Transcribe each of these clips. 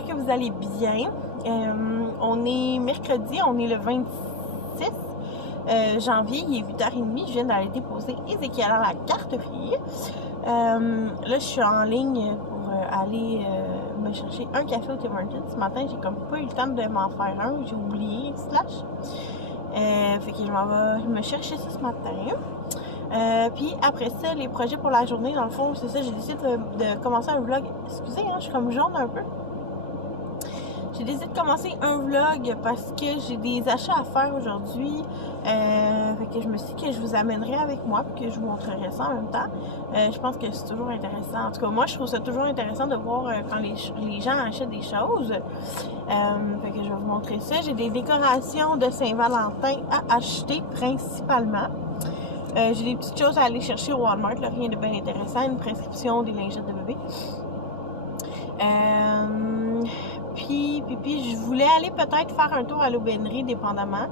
j'espère que vous allez bien. On est mercredi, on est le 26 janvier, il est 8h30, je viens d'aller déposer Ézéchiel à la carterie. Là, je suis en ligne pour aller me chercher un café au Tim Hortons. Ce matin, j'ai comme pas eu le temps de m'en faire un, j'ai oublié, slash. Fait que je m'en vais me chercher ça ce matin. Puis après ça, les projets pour la journée, dans le fond, c'est ça, j'ai décidé de commencer un vlog. Excusez, hein, je suis comme jaune un peu. J'ai décidé de commencer un vlog parce que j'ai des achats à faire aujourd'hui. Fait que je me suis dit que je vous amènerai avec moi et que je vous montrerai ça en même temps. Je pense que c'est toujours intéressant. En tout cas, moi, je trouve ça toujours intéressant de voir quand les gens achètent des choses. Fait que je vais vous montrer ça. J'ai des décorations de Saint-Valentin à acheter principalement. J'ai des petites choses à aller chercher au Walmart, là, rien de bien intéressant, une prescription, des lingettes de bébé. Puis je voulais aller peut-être faire un tour à l'aubainerie, dépendamment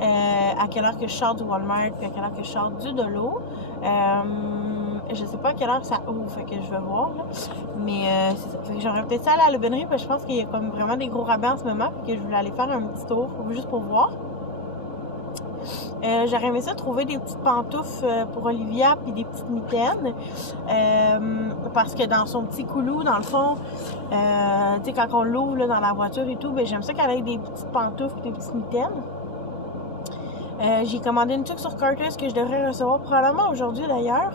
à quelle heure que je sors du Walmart, puis à quelle heure que je sors du Dolo. Je sais pas à quelle heure ça ouvre, fait que je vais voir, là. Mais c'est ça. Fait que j'aurais peut-être ça aller à l'aubainerie, parce que je pense qu'il y a comme vraiment des gros rabais en ce moment, puis que je voulais aller faire un petit tour, juste pour voir. J'aurais aimé ça trouver des petites pantoufles pour Olivia puis des petites mitaines parce que dans son petit coulou, dans le fond, tu sais, quand on l'ouvre là, dans la voiture et tout, ben j'aime ça qu'elle ait des petites pantoufles et des petites mitaines. J'ai commandé une tuque sur Carter's que je devrais recevoir probablement aujourd'hui d'ailleurs.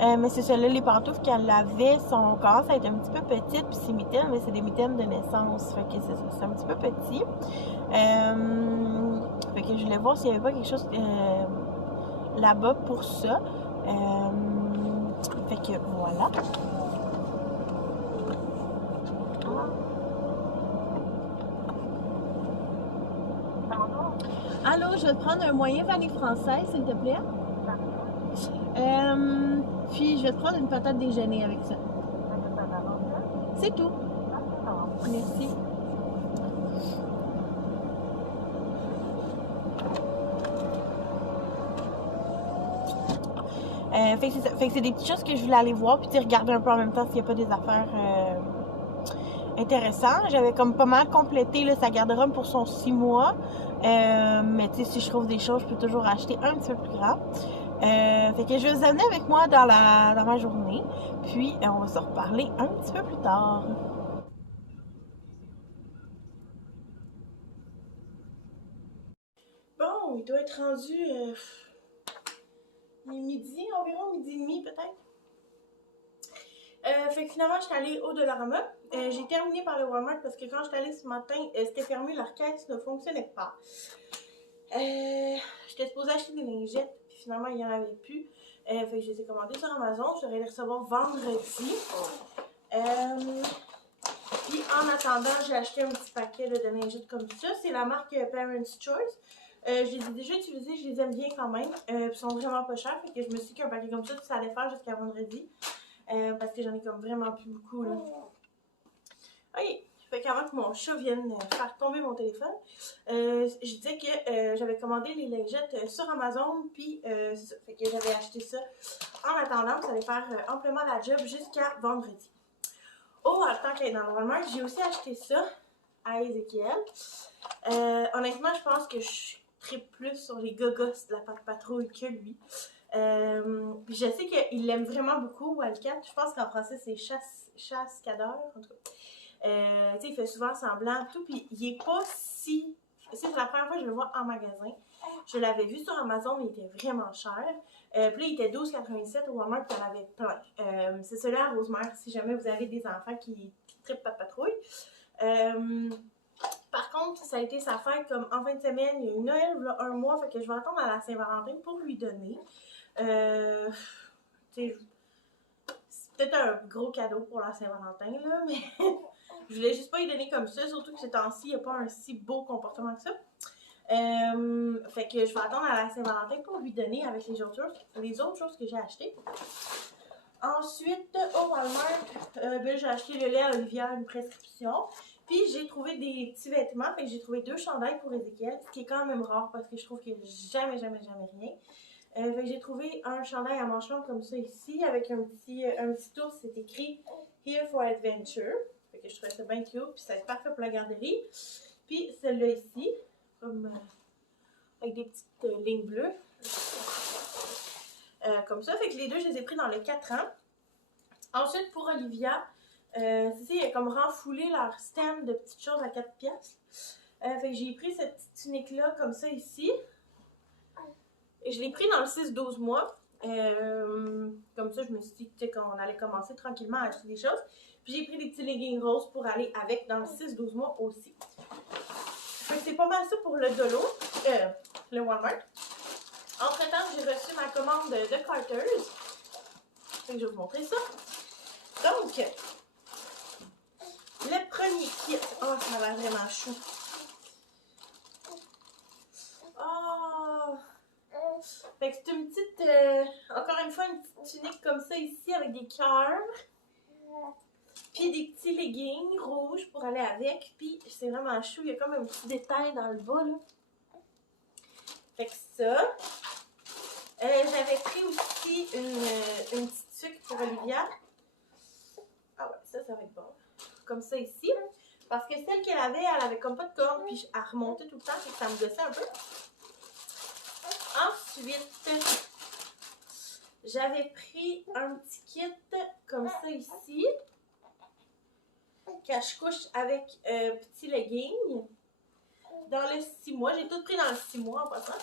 Mais c'est celle-là, les pantoufles qu'elle avait commence à être un petit peu petites, puis ces mitaines, mais c'est des mitaines de naissance, fait que c'est un petit peu petit. Fait que je voulais voir s'il n'y avait pas quelque chose là-bas pour ça. Fait que voilà. Allô, je vais te prendre un moyen vanille française, s'il te plaît. Puis je vais te prendre une patate déjeuner avec ça. C'est tout. Merci. Fait que c'est des petites choses que je voulais aller voir puis regarder un peu en même temps s'il n'y a pas des affaires intéressantes. J'avais comme pas mal complété là, sa garde-robe pour son 6 mois. Mais tu sais, si je trouve des choses, je peux toujours acheter un petit peu plus grand. Fait que je vais vous amener avec moi dans ma journée. Puis on va se reparler un petit peu plus tard. Bon, il doit être rendu midi, environ midi et demi peut-être. Fait que finalement, je suis allée au Dollarama. J'ai terminé par le Walmart parce que quand je suis allée ce matin, c'était fermé, leur caisse ne fonctionnait pas. J'étais supposée acheter des lingettes, puis finalement, il n'y en avait plus. Fait que je les ai commandées sur Amazon. Je devrais les recevoir vendredi. Puis en attendant, j'ai acheté un petit paquet là, de lingettes comme ça. C'est la marque Parents' Choice. Je les ai déjà utilisées, je les aime bien quand même. Ils sont vraiment pas chers, fait que je me suis dit qu'un paquet comme ça allait faire jusqu'à vendredi. Parce que j'en ai comme vraiment plus beaucoup là. Oui, fait qu'avant que mon chat vienne faire tomber mon téléphone, je disais que j'avais commandé les lingettes sur Amazon, puis c'est ça. Fait que j'avais acheté ça en attendant, ça allait faire amplement la job jusqu'à vendredi. Oh, tant qu'elle est dans le Walmart, j'ai aussi acheté ça à Ézéchiel. Honnêtement, je pense que je tripe plus sur les gogos de la patrouille que lui. Puis je sais qu'il l'aime vraiment beaucoup, Wildcat. Je pense qu'en français, c'est chasse-cadeur, en tout cas. Tu sais, il fait souvent semblant tout, puis il est pas si... C'est la première fois que je le vois en magasin. Je l'avais vu sur Amazon, mais il était vraiment cher. Puis là, il était 12,97 au Walmart, puis il y en avait plein. C'est celui-là à Rosemère, si jamais vous avez des enfants qui trippent pas de patrouille. Par contre, ça a été sa fête comme en fin de semaine, il y a eu Noël, là, un mois, fait que je vais attendre à la Saint-Valentin pour lui donner. C'est peut-être un gros cadeau pour la Saint-Valentin, là, mais je voulais juste pas y donner comme ça, surtout que ces temps-ci, il n'y a pas un si beau comportement que ça. Fait que je vais attendre à la Saint-Valentin pour lui donner avec les autres choses que j'ai achetées. Ensuite, au Walmart, j'ai acheté le lait à Olivia, une prescription. Puis j'ai trouvé des petits vêtements, fait que j'ai trouvé 2 chandails pour Ézéchiel, ce qui est quand même rare parce que je trouve qu'il n'y a jamais rien. Fait que j'ai trouvé un chandail à manches longues comme ça ici, avec un petit tour, c'est écrit Here for Adventure. Fait que je trouvais ça bien cute, puis ça va être parfait pour la garderie. Puis celle-là ici, comme avec des petites lignes bleues. Comme ça, fait que les deux, je les ai pris dans le 4 ans. Ensuite, pour Olivia, ici, il a comme renfoulé leur stand de petites choses à 4 pièces. Fait que j'ai pris cette petite tunique-là, comme ça, ici. Et je l'ai pris dans le 6-12 mois. Comme ça, je me suis dit qu'on allait commencer tranquillement à acheter des choses. Puis j'ai pris des petits leggings roses pour aller avec dans le 6-12 mois aussi. Fait que c'est pas mal ça pour le Dolo, le Walmart. Entre-temps, j'ai reçu ma commande de Carter's. Fait que je vais vous montrer ça. Donc, le premier kit. Oh, ça a l'air vraiment chou. Oh! Fait que c'est une petite, encore une fois, une petite tunique comme ça ici avec des cœurs. Puis des petits leggings rouges pour aller avec. Puis c'est vraiment chou, il y a comme un petit détail dans le bas là. Fait que ça. J'avais pris aussi une petite tuque pour Olivia. Ah ouais, ça va être bon. Comme ça ici. Parce que celle qu'elle avait comme pas de corde, puis elle remontait tout le temps, fait que ça me gossait un peu. Ensuite, j'avais pris un petit kit comme ça ici. Cache-couche avec petit legging. Dans le 6 mois. J'ai tout pris dans le 6 mois en passant.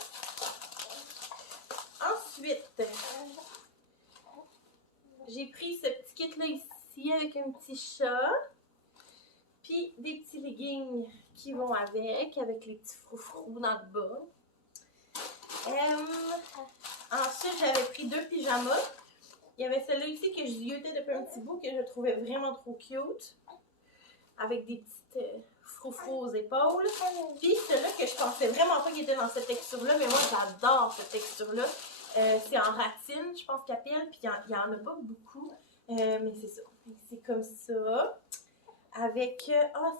Ensuite, j'ai pris ce petit kit-là ici avec un petit chat. Puis des petits leggings qui vont avec les petits froufrous dans le bas. Ensuite, j'avais pris 2 pyjamas. Il y avait celle-là ici que je ziotais depuis un petit bout que je trouvais vraiment trop cute. Avec des petites froufrous aux épaules. Puis celle-là que je pensais vraiment pas qu'il était dans cette texture-là, mais moi j'adore cette texture-là. C'est en ratine, je pense qu'elle appelle, puis il y en a pas beaucoup. Mais c'est ça. C'est comme ça. Avec,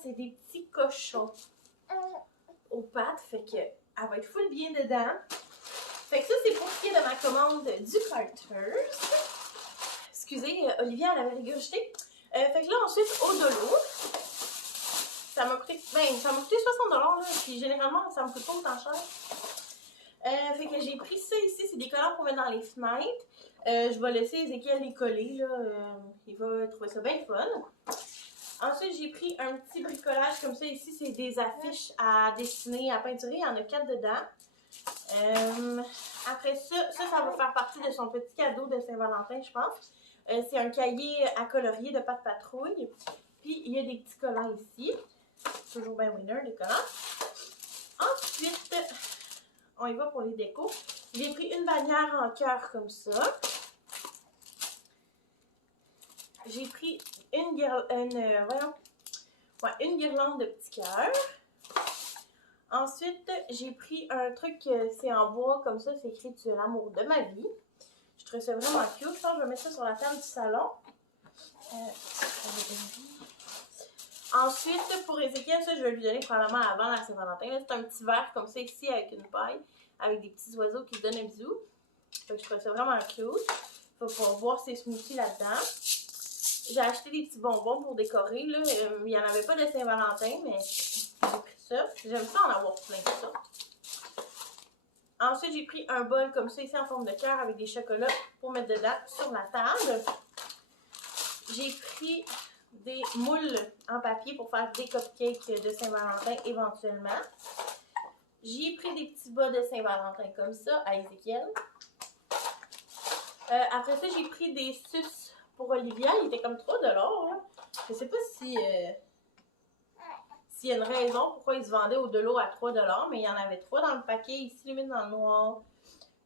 c'est des petits cochons aux pattes. Fait que elle va être full bien dedans. Fait que ça, c'est pour ce qui est de ma commande du Carter's. Excusez, Olivia, elle avait régurgité. Fait que là, ensuite, au Dolo, ça m'a coûté 60$, là, puis généralement, ça me coûte pas autant cher. Fait que j'ai pris ça ici, c'est des collants pour mettre dans les fenêtres. Je vais laisser Ézéchiel les coller, là. Il va trouver ça bien fun. Ensuite, j'ai pris un petit bricolage comme ça ici, c'est des affiches à dessiner, à peinturer. Il y en a 4 dedans. Après ça va faire partie de son petit cadeau de Saint-Valentin, je pense. C'est un cahier à colorier de Pat Patrouille. Puis, il y a des petits collants ici. Toujours bien winner, les collants. Ensuite, on y va pour les décos. J'ai pris une bannière en cœur comme ça. J'ai pris une guirlande de petits cœurs. Ensuite, j'ai pris un truc, c'est en bois comme ça, c'est écrit « Tu es l'amour de ma vie ». Je trouve ça vraiment cute. Je pense que je vais mettre ça sur la table du salon. Ensuite, pour Ézéchiel, ça, je vais lui donner probablement avant la Saint-Valentin. C'est un petit verre comme ça ici avec une paille, avec des petits oiseaux qui se donnent un bisou. Donc, je trouve ça vraiment cute. Il va pouvoir boire ses smoothies là-dedans. J'ai acheté des petits bonbons pour décorer. Là. Il n'y en avait pas de Saint-Valentin, mais j'ai pris ça. J'aime ça en avoir plein de ça. Ensuite, j'ai pris un bol comme ça ici en forme de cœur avec des chocolats pour mettre dedans sur la table. J'ai pris des moules en papier pour faire des cupcakes de Saint-Valentin éventuellement. J'ai pris des petits bas de Saint-Valentin comme ça à Ézéchiel. Après ça, j'ai pris des suces pour Olivia. Il était comme 3$. Hein. Je sais pas si s'il y a une raison pourquoi ils se vendaient au Dolo à 3$, mais il y en avait 3 dans le paquet, ici limite dans le noir.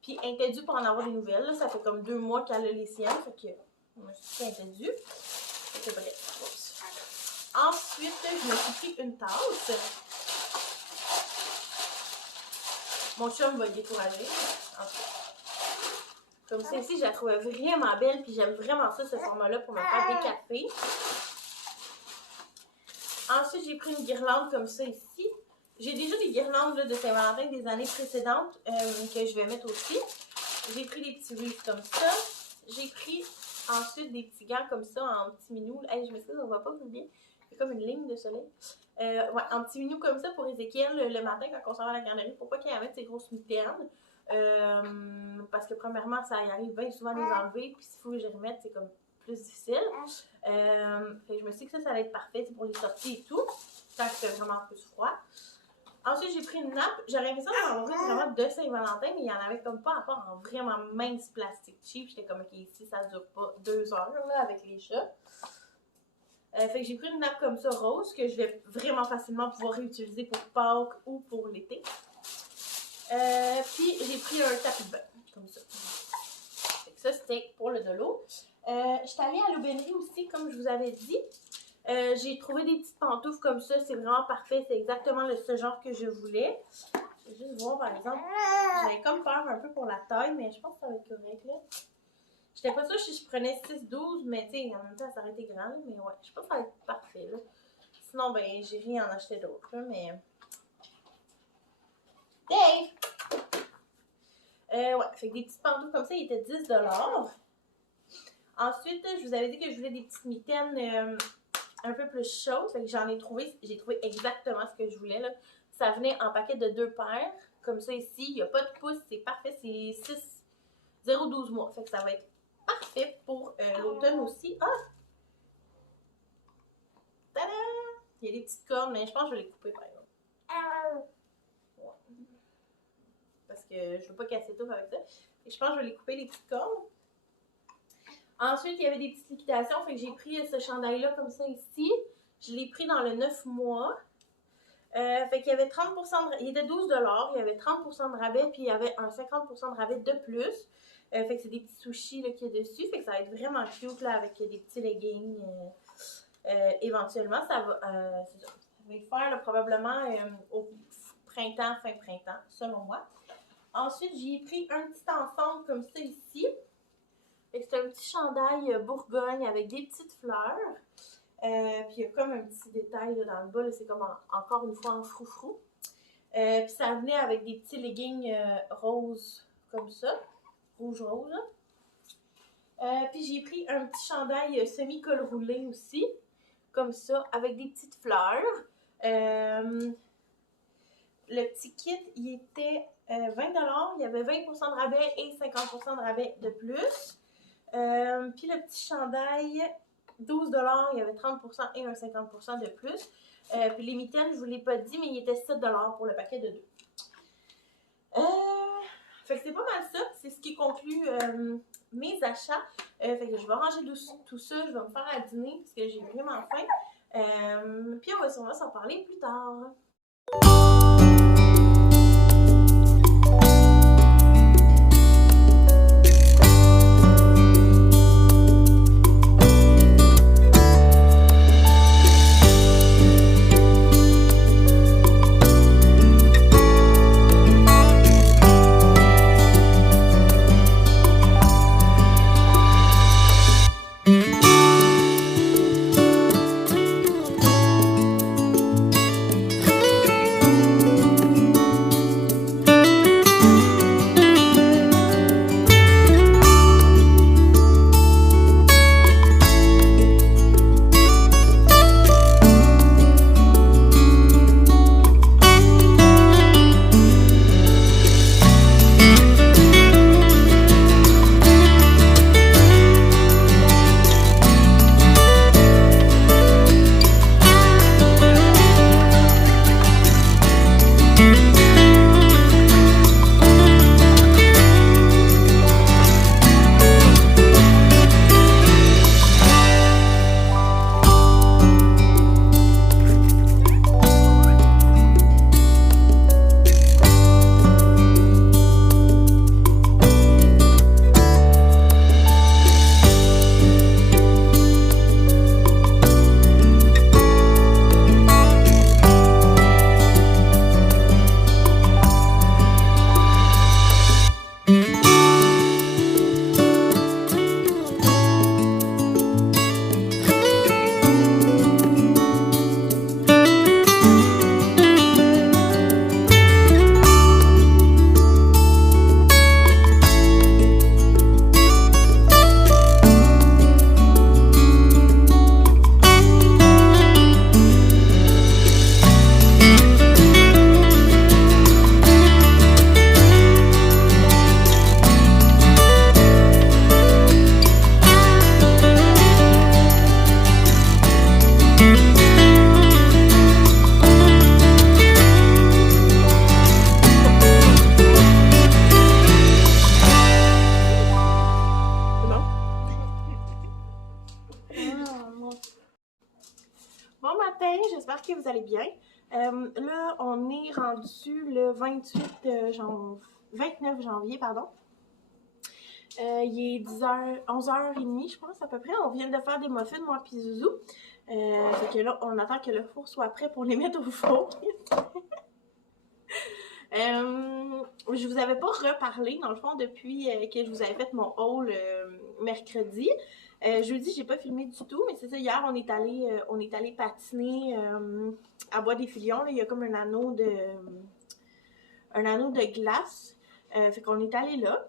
Puis elle était due pour en avoir des nouvelles. Là. Ça fait comme 2 mois qu'elle a les siennes. Fait que je me suis dit qu'elle était due. Fait que bref. Ensuite, je me suis pris une tasse. Mon chum va y décourager. Comme ça ici, je la trouvais vraiment belle. Puis j'aime vraiment ça, ce format-là, pour me faire des cafés. Ensuite, j'ai pris une guirlande comme ça ici. J'ai déjà des guirlandes là, de Saint-Valentin des années précédentes que je vais mettre aussi. J'ai pris des petits wreaths comme ça. J'ai pris ensuite des petits gants comme ça en petits minous. Hey, je m'excuse, on ne voit pas plus bien. C'est comme une ligne de soleil. Ouais, un petit minou comme ça pour Ézéchiel le matin quand on sort à la garderie. Pourquoi qu'il mette ses grosses mitaines? Parce que premièrement, ça y arrive bien souvent de les enlever. Puis s'il faut que je les remette, c'est comme plus difficile. Fait que je me suis dit que ça allait être parfait pour les sorties et tout. Quand il fait vraiment plus froid. Ensuite, j'ai pris une nappe. J'aurais aimé ça d'en avoir une vraiment de Saint-Valentin, mais il y en avait comme pas encore en vraiment mince plastique cheap. J'étais comme, ok, ici, ça dure pas 2 heures là, avec les chats. Fait que j'ai pris une nappe comme ça rose que je vais vraiment facilement pouvoir réutiliser pour Pâques ou pour l'été. Puis j'ai pris un tapis de bain, comme ça. Fait que ça, c'était pour le de l'eau. Je suis allée à l'aubainerie aussi, comme je vous avais dit. J'ai trouvé des petites pantoufles comme ça, c'est vraiment parfait, c'est exactement ce genre que je voulais. Je vais juste voir par exemple, j'avais comme peur un peu pour la taille, mais je pense que ça va être correct là. J'étais pas sûre si je prenais 6-12, mais tu sais, en même temps ça aurait été grand, mais ouais, je pense que ça va être parfait là. Sinon, ben, j'irai en acheter d'autres là, mais... Dave! Ouais, fait que des petites pantoufles comme ça, ils étaient 10$. Ensuite, je vous avais dit que je voulais des petites mitaines... un peu plus chaud, fait que j'en ai trouvé, j'ai trouvé exactement ce que je voulais là. Ça venait en paquet de 2 paires, comme ça ici, il n'y a pas de pouce, c'est parfait, c'est 0-12 mois, fait que ça va être parfait pour l'automne aussi. Ah! Tada! Il y a des petites cornes, mais je pense que je vais les couper par exemple. Ouais. Parce que je veux pas casser tout avec ça. Et je pense que je vais les couper les petites cornes. Ensuite, il y avait des petites liquidations, fait que j'ai pris ce chandail-là comme ça ici. Je l'ai pris dans le 9 mois. Fait qu'il y avait 30%, il était 12$, il y avait 30% de rabais, puis il y avait un 50% de rabais de plus. Fait que c'est des petits sushis là, qu'il y a dessus, fait que ça va être vraiment cute là, avec des petits leggings. Éventuellement, ça va faire là, probablement au printemps, fin printemps, selon moi. Ensuite, j'ai pris un petit ensemble comme ça ici. C'est un petit chandail Bourgogne avec des petites fleurs. Puis il y a comme un petit détail là, dans le bas, c'est comme encore une fois en froufrou. Puis ça venait avec des petits leggings roses comme ça, rouge-rose. Puis j'ai pris un petit chandail semi-col roulé aussi, comme ça, avec des petites fleurs. Le petit kit, il était 20$, il y avait 20% de rabais et 50% de rabais de plus. Puis le petit chandail, 12$, il y avait 30% et un 50% de plus. Puis les mitaines, je ne vous l'ai pas dit, mais il était 7$ pour le paquet de 2. Fait que c'est pas mal ça. C'est ce qui conclut mes achats. Fait que je vais ranger tout ça. Je vais me faire à dîner parce que j'ai vraiment faim. Puis on va sûrement s'en parler plus tard. que vous allez bien. Là, on est rendu le 29 janvier, pardon. Il est 11h30, je pense, à peu près. On vient de faire des muffins, moi et Zouzou. Fait que là, on attend que le four soit prêt pour les mettre au four. Je vous avais pas reparlé, dans le fond, depuis que je vous avais fait mon haul mercredi. Jeudi, j'ai pas filmé du tout, mais c'est ça, hier, on est allé patiner à Bois-des-Filions. Il y a comme un anneau de glace. Fait qu'on est allé là.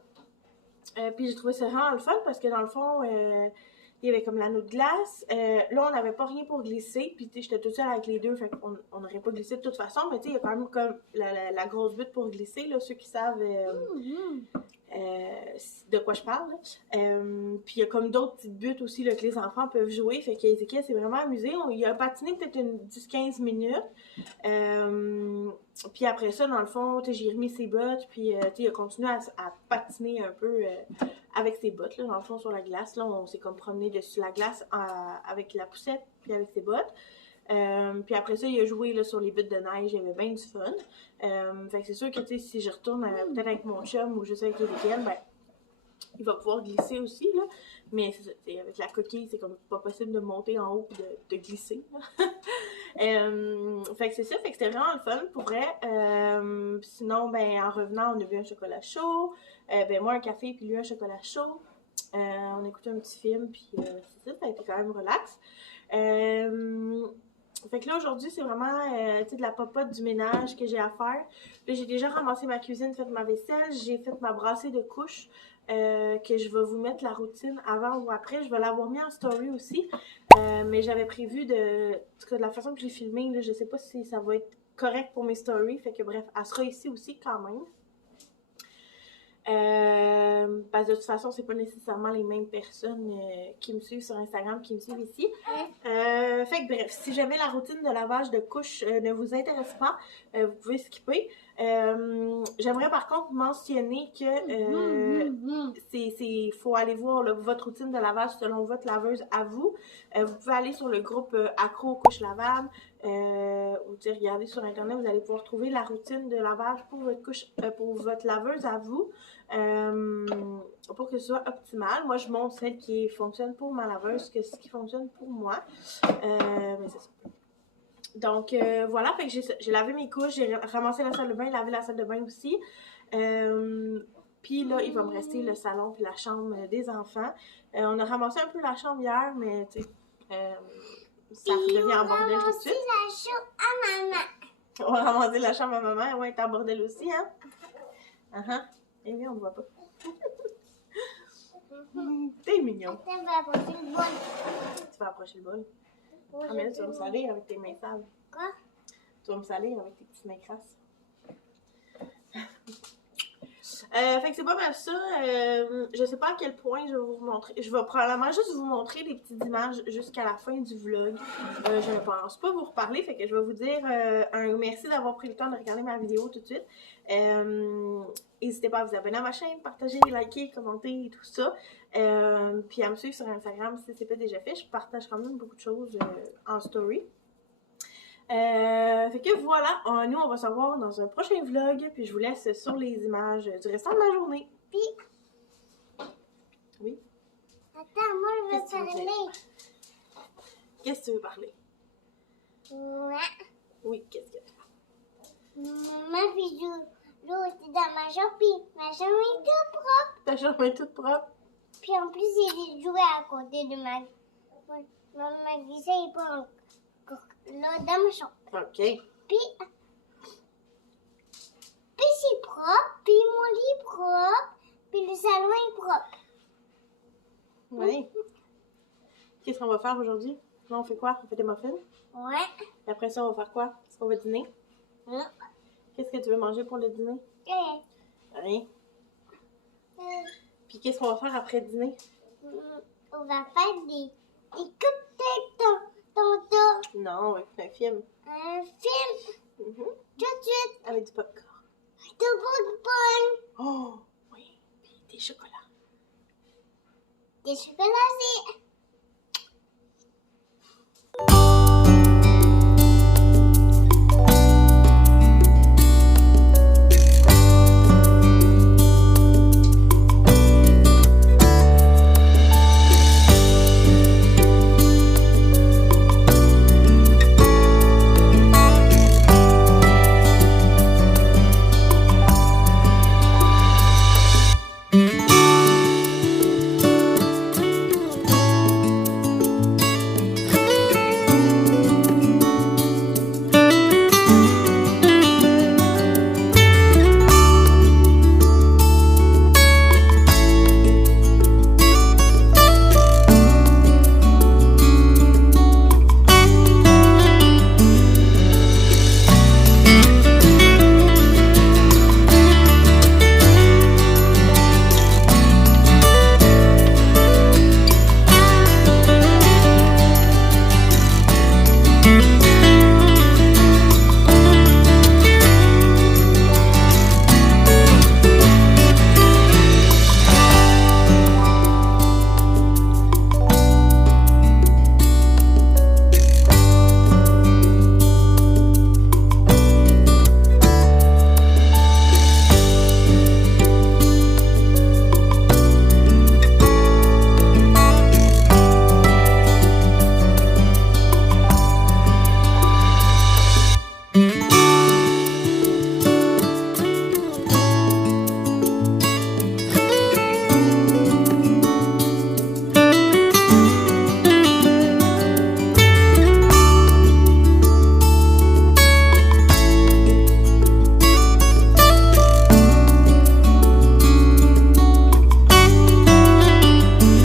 Puis j'ai trouvé ça vraiment le fun parce que dans le fond, il y avait comme l'anneau de glace. Là, on n'avait pas rien pour glisser. Puis j'étais toute seule avec les deux, fait qu'on n'aurait pas glissé de toute façon. Mais tu sais, il y a quand même comme la grosse butte pour glisser, là, ceux qui savent de quoi je parle. Puis il y a comme d'autres petites buttes aussi là, que les enfants peuvent jouer. Fait qu'Ézéchiel s'est vraiment amusé. Il a patiné peut-être une 10-15 minutes. Puis après ça, dans le fond, j'ai remis ses bottes, puis il a continué à patiner un peu avec ses bottes, là, dans le fond, sur la glace. Là, on s'est comme promené dessus la glace avec la poussette, puis avec ses bottes. Puis après ça, il a joué là, sur les buttes de neige, il avait bien du fun. Fait que c'est sûr que si je retourne peut-être avec mon chum ou juste avec Ézéchiel, ben, il va pouvoir glisser aussi, là. Mais c'est ça, avec la coquille, c'est comme pas possible de monter en haut et de glisser. Fait que c'est ça, fait que c'était vraiment le fun pour vrai. Sinon, ben en revenant, on a bu un chocolat chaud. Ben moi un café puis lui un chocolat chaud. On a écouté un petit film puis c'est ça, ça a été quand même relax. Fait que là aujourd'hui c'est vraiment de la popote du ménage que j'ai à faire. Là j'ai déjà ramassé ma cuisine, fait ma vaisselle, j'ai fait ma brassée de couches. Que je vais vous mettre la routine avant ou après. Je vais l'avoir mis en story aussi. Mais j'avais prévu de la façon que je l'ai filmé, là, je sais pas si ça va être correct pour mes stories. Fait que bref, elle sera ici aussi quand même. Parce que de toute façon, c'est pas nécessairement les mêmes personnes qui me suivent sur Instagram qui me suivent ici. Fait que bref, si jamais la routine de lavage de couches ne vous intéresse pas, vous pouvez skipper. J'aimerais par contre mentionner que faut aller voir là, votre routine de lavage selon votre laveuse à vous. Vous pouvez aller sur le groupe accro aux couches lavables ou regarder sur internet, vous allez pouvoir trouver la routine de lavage pour votre couche, pour votre laveuse à vous. Pour que ce soit optimal. Moi, je montre celle qui fonctionne pour ma laveuse que ce qui fonctionne pour moi. Mais c'est ça. Donc, voilà. Fait que j'ai lavé mes couches, j'ai ramassé la salle de bain, lavé la salle de bain aussi. Puis là, il va me rester le salon puis la chambre des enfants. On a ramassé un peu la chambre hier, mais tu sais, ça devient en bordel tout de suite. La chambre à maman. On va ramasser la chambre à maman. Ouais, t'es en bordel aussi, hein? Eh bien, on ne voit pas. T'es mignon. Tu vas approcher le bol. Tu vas approcher le bol. Ah, mais là, tu vas me salir avec tes mains sales. Quoi? Tu vas me salir avec tes petites mains crasses. Fait que c'est pas mal ça. Je sais pas à quel point je vais vous montrer. Je vais probablement juste vous montrer des petites images jusqu'à la fin du vlog. Je ne pense pas vous reparler. Fait que je vais vous dire un merci d'avoir pris le temps de regarder ma vidéo tout de suite. N'hésitez pas à vous abonner à ma chaîne, partager, liker, commenter et tout ça. Puis à me suivre sur Instagram si c'est pas déjà fait. Je partage quand même beaucoup de choses en story. Fait que voilà, nous on va se revoir dans un prochain vlog, puis je vous laisse sur les images du restant de la journée. Puis, oui? attends, moi je veux parler. Qu'est-ce que tu veux parler? Ouais. Oui, qu'est-ce que tu veux? Ma vidéo, l'eau était dans ma chambre, puis ma chambre est toute propre. Ta chambre est toute propre? Puis en plus, il y a des jouets à côté de ma glissée est pas encore là dans ma chambre. Ok. Puis c'est propre, puis mon lit est propre, puis le salon est propre. Oui. Qu'est-ce qu'on va faire aujourd'hui? Là, on fait quoi? On fait des muffins? Ouais. Et après ça, on va faire quoi? Est-ce qu'on va dîner? Qu'est-ce que tu veux manger pour le dîner? Rien. Puis qu'est-ce qu'on va faire après dîner? On va faire des cocktails tantôt. Non, on va écouter un film. Un film. Tout de suite. Avec du popcorn. Du popcorn. Oh, oui. Puis des chocolats. Des chocolats.